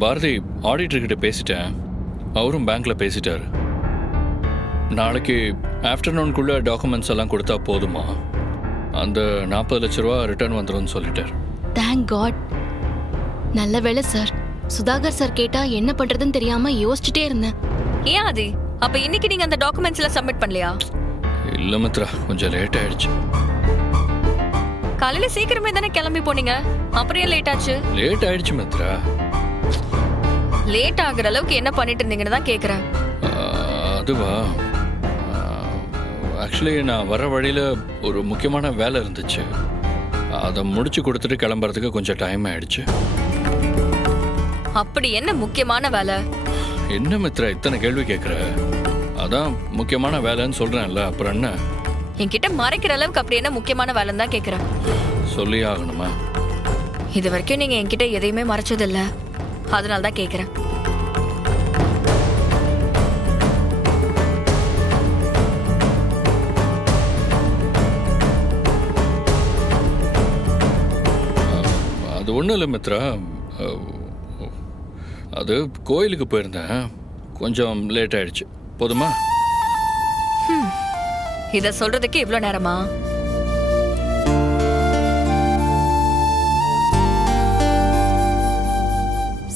பாரதி ஆடிட்டர்கிட்ட பேசிட்டேன். அவரும் பேங்க்ல பேசிட்டார். நாளைக்கு ஆஃப்டர்நூனுக்குள்ள டாக்குமெண்ட்ஸ் எல்லாம் கொடுத்தா போதுமா? அந்த 40 லட்ச ரூபா ரிட்டர்ன் வந்துடும் சொல்லிட்டார். Thank God. நல்ல வேளை சார். சுதாகர் சார் கேட்டா என்ன பண்றதுன்னு தெரியாம யோசிச்சுட்டே இருந்தேன். ஏன் அது? அப்ப இன்னைக்கு நீங்க அந்த டாக்குமெண்ட்ஸ் எல்லாம் சப்மிட் பண்ணலையா? இல்ல மித்ரா, கொஞ்சம் லேட் ஆயிடுச்சு. காலையில சீக்கிரமே தானே கிளம்பி போனீங்க, அப்புறம் ஏன் லேட் ஆச்சு? லேட் ஆயிடுச்சு மித்ரா. லேட் ஆகுற அளவுக்கு என்ன பண்ணிட்டு இருந்தீங்கன்னு தான் கேக்குறேன். அதுவா, ஆக்சுவலி நான் வர வழியில் ஒரு முக்கியமான வேலை இருந்துச்சு. அதை முடிச்சு கொடுத்துட்டு கிளம்புறதுக்கு கொஞ்சம் டைம் ஆயிடுச்சு. அப்படி என்ன முக்கியமான வேலை? என்ன மித்ரா இத்தனை கேள்வி கேட்குற? அதான் முக்கியமான வேலைன்னு சொல்கிறேன்ல, அப்புறம் என்ன? என்கிட்ட மறைக்கிற அளவுக்கு அப்படி என்ன முக்கியமான வேலைன்னு தான் கேட்குறேன். சொல்லி ஆகணுமா? இது வரைக்கும் நீங்கள் என்கிட்ட எதையுமே மறைச்சதில்ல, அதனால தான் கேட்குறேன். அது ஒன்றும் இல்லை மித்ரா, அது கோயிலுக்கு போயிருந்தேன், கொஞ்சம் லேட் ஆயிடுச்சு. போதுமா? இதை சொல்றதுக்கு இவ்வளோ நேரமா?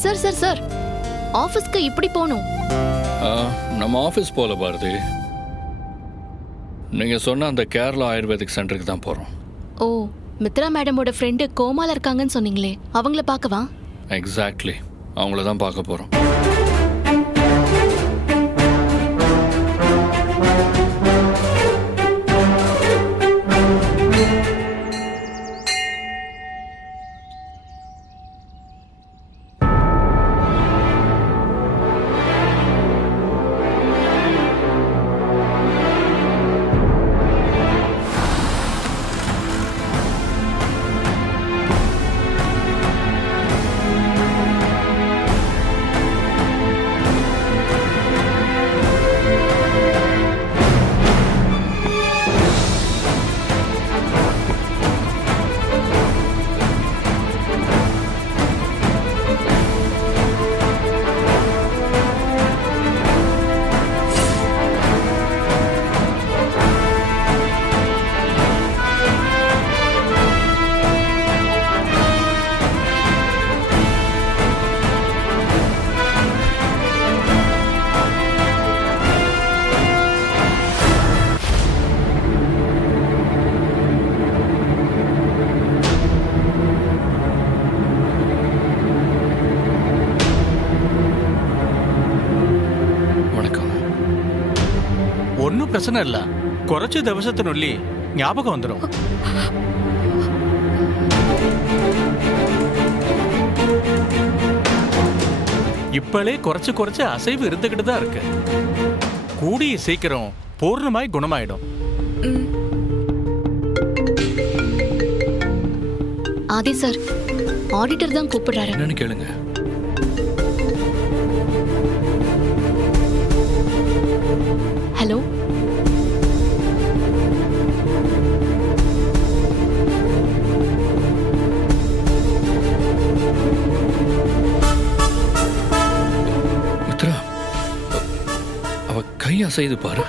சார் சார் சார், ஆபீஸ்க்கு இப்படி போகணும்? நம்ம ஆஃபீஸ் போல பாரதி, நீங்கள் சொன்ன அந்த கேரளா ஆயுர்வேதிக் சென்டருக்கு தான் போகிறோம். ஓ, மித்ரா மேடமோட ஃப்ரெண்டு கோமால இருக்காங்கன்னு சொன்னீங்களே, அவங்கள பார்க்கவா? எக்ஸாக்ட்லி, அவங்கள தான் பார்க்க போகிறோம். ஒன்னும் பிரச்சனை இல்ல, കുറച്ച് ദിവസത്തിനുള്ളിൽ ஞாபகம் வந்துடும். இப்பளே കുറച്ച് அசைவு இருந்துகிட்டு தான் இருக்கு. கூடிய சீக்கிரம் பூர்ணமாய் குணமாயிடும். ஆதி சார், ஆடிட்டர் தான் கூப்பிடுறாரு. என்னன்னு கேளுங்க. ஹலோ, மித்ரா, அவ கை அசைது பாரு.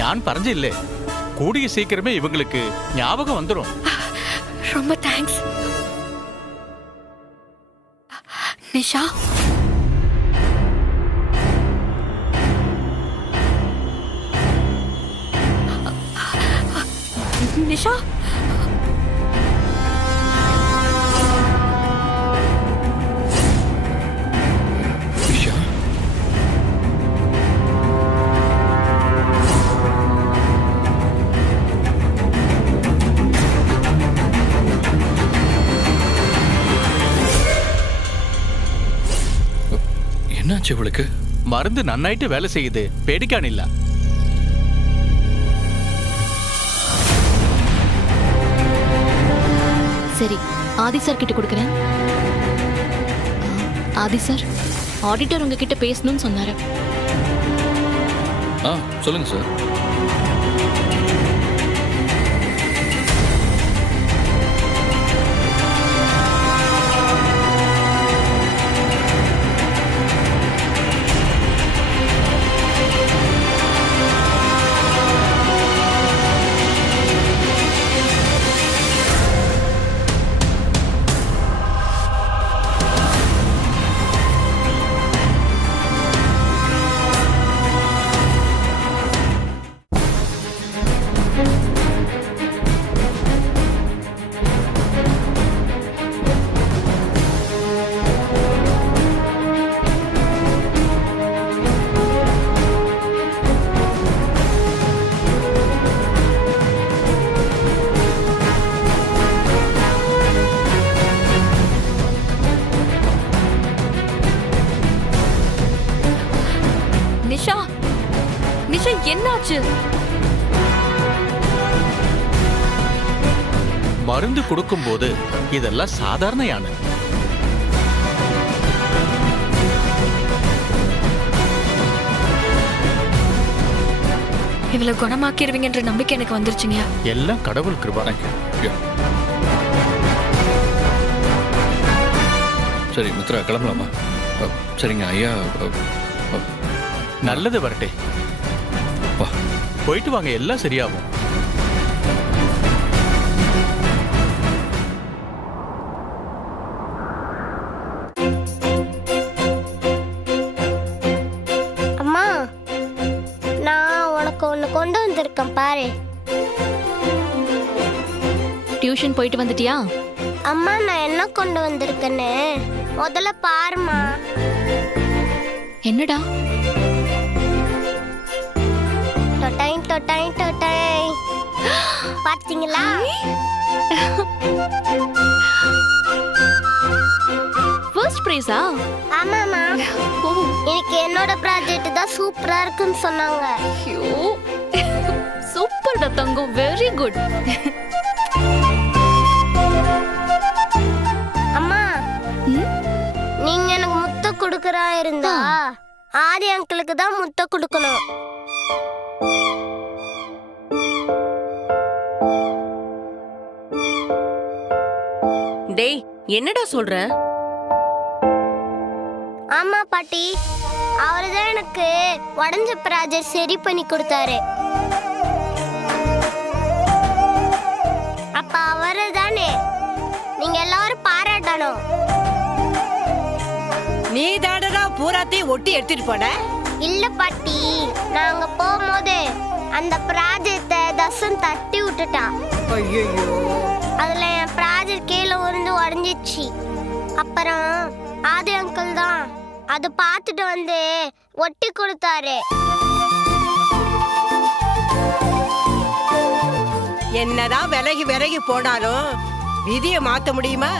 ഞാൻ പറഞ്ഞില്ലേ, கூடிய சீக்கிரமே இவங்களுக்கு ஞாபகம் வந்துடும். ரொம்ப தேங்க்ஸ் நிஷா. நிஷா, விஷா, என்னாச்சு இவளுக்கு? மருந்து நன்னாயிட்டு வேலை செய்யுது, பேடிக்கானில்ல. சரி, ஆதி சார் கிட்ட கொடுக்குறேன். ஆதி சார், ஆடிட்டர் உங்ககிட்ட பேசணும்னு சொன்னாரு. சொல்லுங்க சார். நிஷா, நிஷா என்னாச்சு? மருந்து கொடுக்கும்போது இதெல்லாம் சாதாரண யானை. இவ்வளவு குணமாக்கிடுவீங்கன்ற நம்பிக்கை எனக்கு வந்துருச்சுங்க. எல்லாம் கடவுள் கிருபா. சரி மித்ரா, கிளம்பலாமா? சரிங்க ஐயா. நல்லது வரட்டே. வா, போயிட்டு வாங்க, எல்லாம் சரியாகும். அம்மா, நான் உனக்கு ஒண்ணு கொண்டு வந்திருக்கேன் பாரு. டியூஷன் போயிட்டு வந்துட்டியா? அம்மா, நான் என்ன கொண்டு வந்திருக்கேன்னு முதல்ல பாருமா. என்னடா? டொட்டை டொட்டை டொட்டை. பாத்தீங்களா? ஃபர்ஸ்ட் பிரைஸா? ஆமாமா. எனக்கு என்னோட ப்ராஜெக்ட் தான் சூப்பரா இருக்குன்னு சொன்னாங்க. ஐயோ, சூப்பர்டா தங்கம், வெரி குட். அம்மா, நீங்க எனக்கு முத்த கொடுக்கறா இருந்தா ஆதி அங்கிளுக்கு தான் முத்த கொடுக்கணும். டேய், என்னடா சொல்ற? ஆமா பாட்டி, அவர்தான் எனக்கு உடஞ்ச ப்ராஜெக்ட் சரி பண்ணி கொடுத்தாரு. அப்ப அவரு தானே நீங்க எல்லாரும் பாராட்டணும். நீ தாடா பூராத்தையும் ஒட்டி எடுத்துட்டு போன? இல்ல பாட்டி, நாங்க போகும்போது அந்த ப்ராஜெக்ட தசன் தட்டி விட்டுட்டான். ஐயோ, அதுல என் ப்ராஜெக்ட் கீழே உருந்து உடஞ்சிச்சு. அப்புறம் ஆதி அங்கிள் தான் அதை பார்த்துட்டு வந்து ஒட்டி கொடுத்தாரு. என்னதான் விலகி விலகி போனாலும் விதியை மாத்த முடியுமா?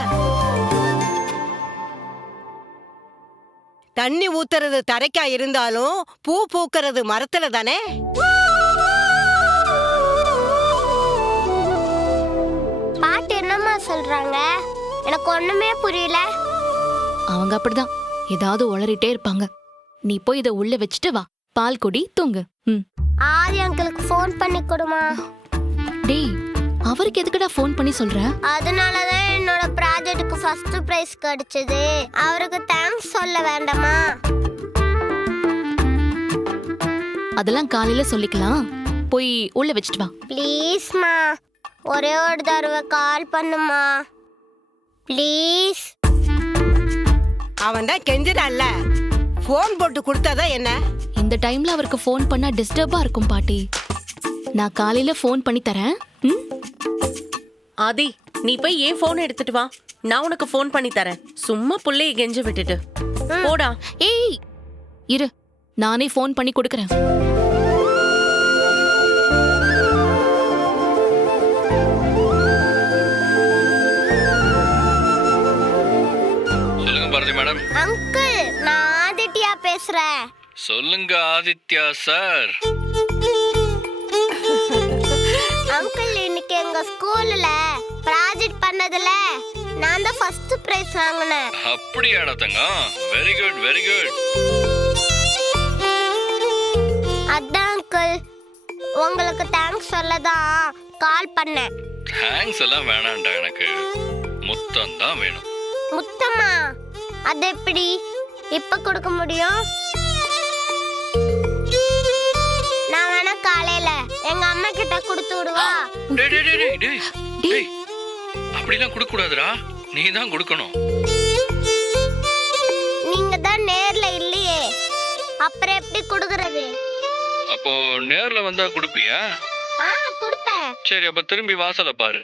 தண்ணி ஊத்துறது தரைக்கா இருந்தாலும் பூ பூக்கிறது மரத்துல தானே. பாட்டு என்னம்மா சொல்றாங்க? எனக்கு ஒண்ணுமே புரியல. அவங்க அப்படிதான் ஏதாவது உளறிட்டே இருப்பாங்க. நீ போய் இதை உள்ள வச்சுட்டு வா, பால் குடி, தூங்கு. ஆதி அங்கிளுக்கு ஃபோன் பண்ணி கொடுமா. டேய், அவருக்கு எதுக்குடா ஃபோன் பண்ணி சொல்ற? அதனாலதான் என்னோட ப்ராஜெக்ட்டுக்கு ஃபர்ஸ்ட் பிரைஸ் கிடைச்சது. அவருக்கு தேங்க்ஸ் சொல்ல வேண்டாமா? அதெல்லாம் காலையில சொல்லிக்கலாம். போய் உள்ள வச்சுட்டு வா. ப்ளீஸ்மா, ஒரே ஒரு தடவை கால் பண்ணுமா ப்ளீஸ். அவன் தான் கெஞ்சிடான்ல, போன் போட்டு கொடுத்தாதான் என்ன? இந்த டைம்ல அவருக்கு ஃபோன் பண்ணா டிஸ்டர்பா இருக்கும் பாட்டி. நான் காலையில ஃபோன் பண்ணி தரேன். ஆதி, நீ போய் ஏன் போன் எடுத்துட்டு வா, நான் உனக்கு ஃபோன் பண்ணி தரேன். சும்மா புள்ளைய கெஞ்ச விட்டுட்டு போடா. ஏய் இரு, நானே ஃபோன் பண்ணி கொடுக்கறேன். சொல்லுங்க பாரதி மேடம். அங்கிள், நான் ஆதி ஆதித்யா பேசுறேன். சொல்லுங்க ஆதித்யா சார். அங்கிள், இன்னைக்கு எங்க ஸ்கூல்ல ப்ராஜெக்ட் பண்ணதுல நான் தான் ஃபர்ஸ்ட் பிரைஸ் வாங்கினேன். அப்படியாடா தங்கம், வெரி குட் வெரி குட். அதான் அங்கிள், உங்களுக்கு தேங்க்ஸ் சொல்ல தான் கால் பண்ணேன். தேங்க்ஸ் எல்லாம் வேணாம்டா, எனக்கு முத்தம் தான் வேணும். முத்தம்மா? அது எப்படி இப்ப கொடுக்க முடியும்? நான் வேணா காலையில எங்க அம்மா கிட்ட கொடுத்து விடுவா. டேய் டேய் டேய் டேய் டேய், அப்படிலாம் கொடுக்க கூடாதுடா, நீ தான் கொடுக்கணும். நீங்க தான் நேர்ல இல்லையே, அப்புறம் எப்படி கொடுக்கறது? அப்போ நேர்ல வந்தா கொடுப்பியா? கொடுப்பேன். சரி, அப்ப திரும்பி வாசலை பாரு.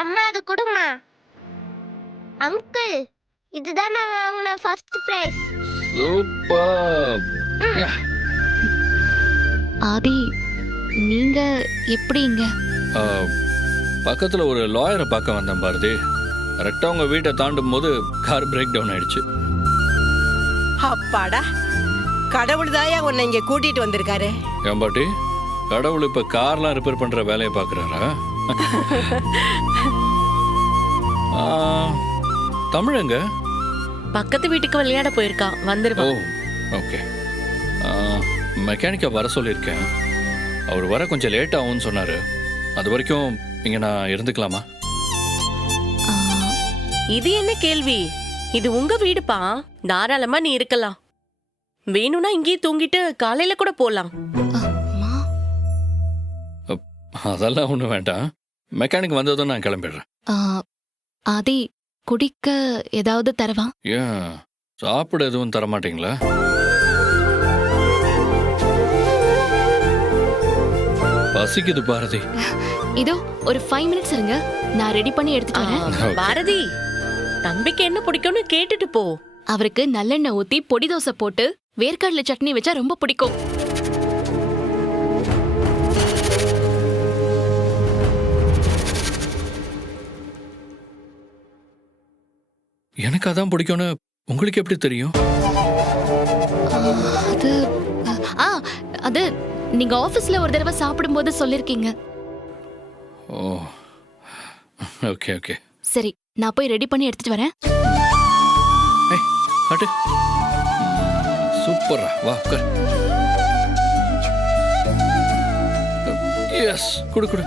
அம்மா, அது கொடுமா. அங்கிள், இதுதான் நான் வாங்கின ஃபர்ஸ்ட் பிரைஸ். சூப்பர். ஆதி, நீங்க எப்படிங்க? பக்கத்துல ஒரு லாயரை பார்க்க வந்தேன் பாரதி. கரெக்டா உங்க வீட்டை தாண்டும் போது கார் பிரேக் டவுன் ஆயிடுச்சு. அப்பாடா, கடவுள் தாயா உன்னை இங்க கூட்டிட்டு வந்திருக்காரு. ஏன் பாட்டி, கடவுள் இப்ப கார்லாம் ரிப்பேர் பண்ற வேலையை பாக்குறாரா? தமிழங்க பக்கத்து வீட்டுக்கு விளையாட போயிருக்கா, ஓ வந்துருவா. ஓகே. மெக்கானிக்கை வர சொல்லியிருக்கேன். அவர் வர கொஞ்சம் லேட் ஆகும்னு சொன்னாரு. அது வரைக்கும் இங்க நான் இருந்துக்கலாமா? ஆ, இது என்ன கேள்வி? இது உங்க வீடுப்பா, தாராளமா நீ இருக்கலாம். வேணும்னா இங்கேயே தூங்கிட்டு காலையில கூட போலாம். அம்மா. அதெல்லாம் ஒன்றும் வேண்டாம். மெக்கானிக் வந்ததும் நான் கிளம்பிடுறேன். ஆ, ஆதி, குடிக்க ஏதாவது தரவா? ஏன், சாப்பிட எதுவும் தரமாட்டீங்களா? பசிக்குது பாரதி. இதோ ஒரு 5 மினிட்ஸ் இருங்க, நான் ரெடி பண்ணி எடுத்துட்டு வரேன். Okay. பாரதி, தம்பிக்கு என்ன பிடிக்கும்னு கேட்டுட்டு போ. அவருக்கு நல்லெண்ணெய் ஊத்தி பொடி தோசை போட்டு வேர்க்கடலை சட்னி வச்சா ரொம்ப பிடிக்கும். எனக்கு அதான் பிடிக்கும்னு உங்களுக்கு எப்படி தெரியும்? அது ஆ, அது நீங்க ஆபீஸ்ல ஒரு தடவை சாப்பிடும்போது சொல்லிருக்கீங்க. ஓ, ஓகே ஓகே. சரி, நான் போய் ரெடி பண்ணி எடுத்துட்டு வரேன். ஏய், காட்டு. சூப்பரா, வா உட்கார். எஸ், குடு குடு.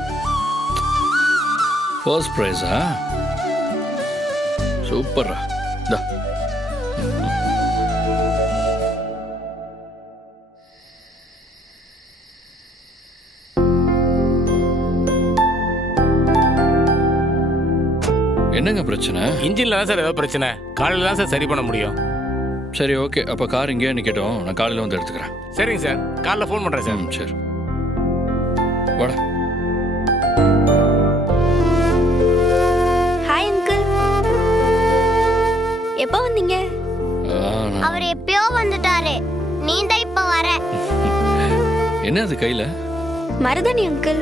ஃபர்ஸ்ட் ப்ரைஸா? சூப்பரா. தா. என்னங்க பிரச்சனை? இன்ஜின்ல தான் சார் ஏதோ பிரச்சனை. காலையில தான் சார் சரி பண்ண முடியும். சரி, ஓகே. அப்ப கார் இங்கேயே நிக்கட்டும், நான் காலையில வந்து எடுத்துக்கிறேன். சரிங்க சார், காலைல ஃபோன் பண்றேன் சார். சரி, வாடா. ஹாய் அங்கிள், எப்போ வந்தீங்க? அவர் எப்பயோ வந்துட்டாரு, நீ தான் இப்ப வர. என்ன அது கையில? மருதாணி அங்கிள்,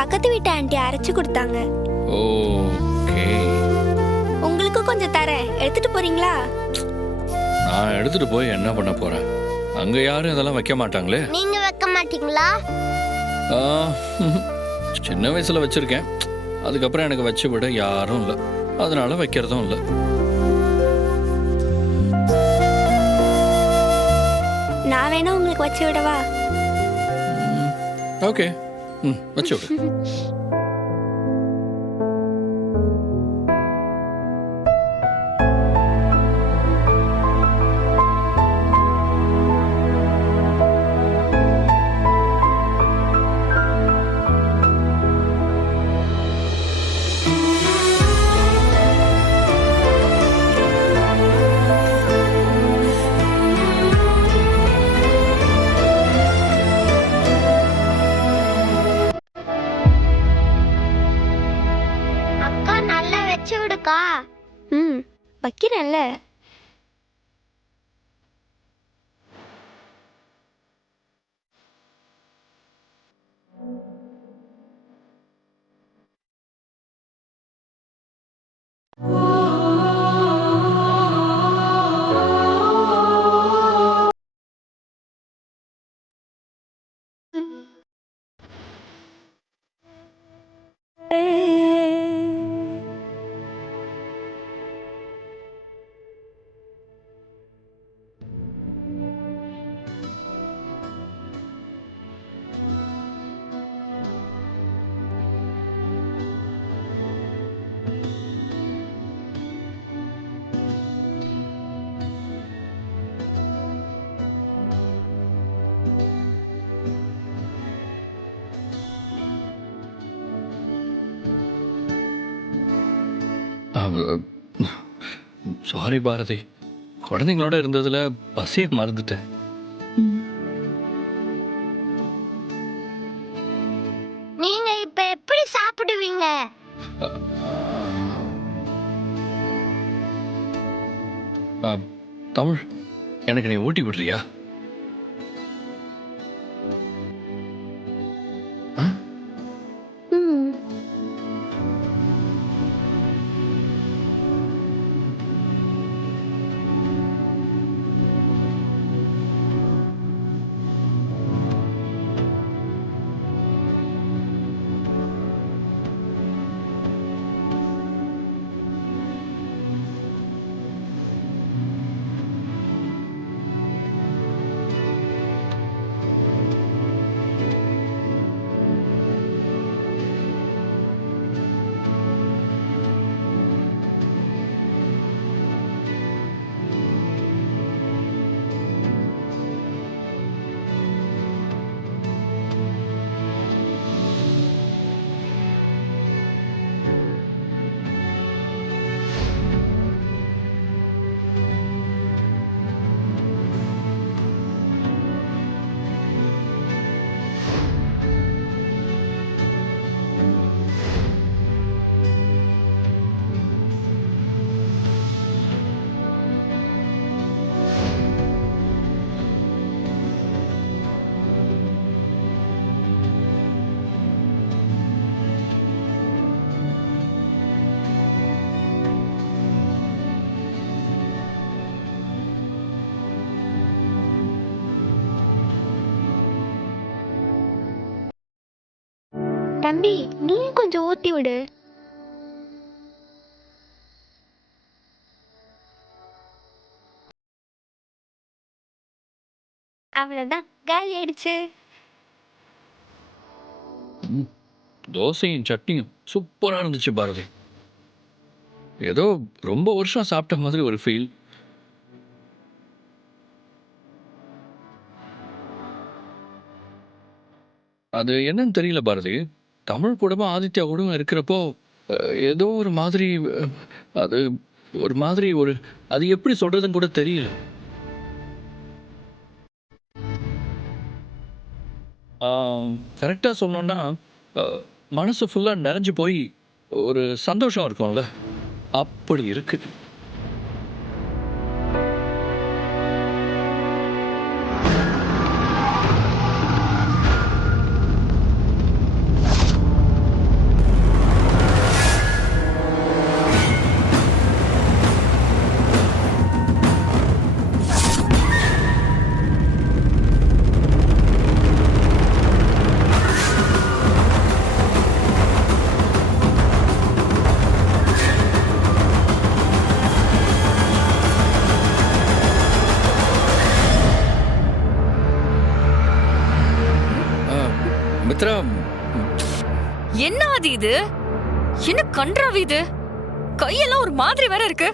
பக்கத்து வீட்டு ஆண்டி அரைச்சு கொடுத்தாங்க. ஓகே. உங்களுக்கு கொஞ்சம் தரேன், எடுத்துட்டு போறீங்களா? நான் எடுத்துட்டு போய் என்ன பண்ண போறேன்? அங்க யாரும் இதெல்லாம் வைக்க மாட்டாங்களே. நீங்க வைக்க மாட்டீங்களா? சின்ன வயசுல வச்சிருக்கேன், அதுக்கப்புறம் எனக்கு வச்சு விட யாரும் இல்லை. அதனால வைக்கிறதும் இல்லை. நான் வேணா உங்களுக்கு வச்சு விடவா? ஓகே, வச்சு விடு. அக்கா நல்லா வச்சு விடுக்கா. வைக்கிறேன்ல. சாரி பாரதி, குழந்தைங்களோட இருந்ததுல பசியை மறந்துட்டேன். நீங்க இப்ப எப்படி சாப்பிடுவீங்க? தமிழ், எனக்கு நீ ஊட்டி விடுறியா? தம்பி, நீ கொஞ்சம் ஊத்தி விடு. அவ்வளவுதான், காலி ஆயிடுச்சு. தோசையும் சட்னியும் சூப்பராக இருந்துச்சு பாரதி. ஏதோ ரொம்ப வருஷம் சாப்பிட்ட மாதிரி ஒரு ஃபீல். அது என்னன்னு தெரியல பாரதி, தமிழ் கூடவும் ஆதித்யா கூடவும் இருக்கிறப்போ ஏதோ ஒரு மாதிரி, அது ஒரு மாதிரி, அது எப்படி சொல்றதுன்னு கூட தெரியல. கரெக்டாக சொல்லணும்னா மனசு ஃபுல்லாக நிறைஞ்சு போய் ஒரு சந்தோஷம் இருக்கும்ல, அப்படி இருக்கு. மித்ரா, என்ன அது இது? என்ன கன்றாவி இது? கையெல்லாம் ஒரு மாதிரி வேற இருக்கு.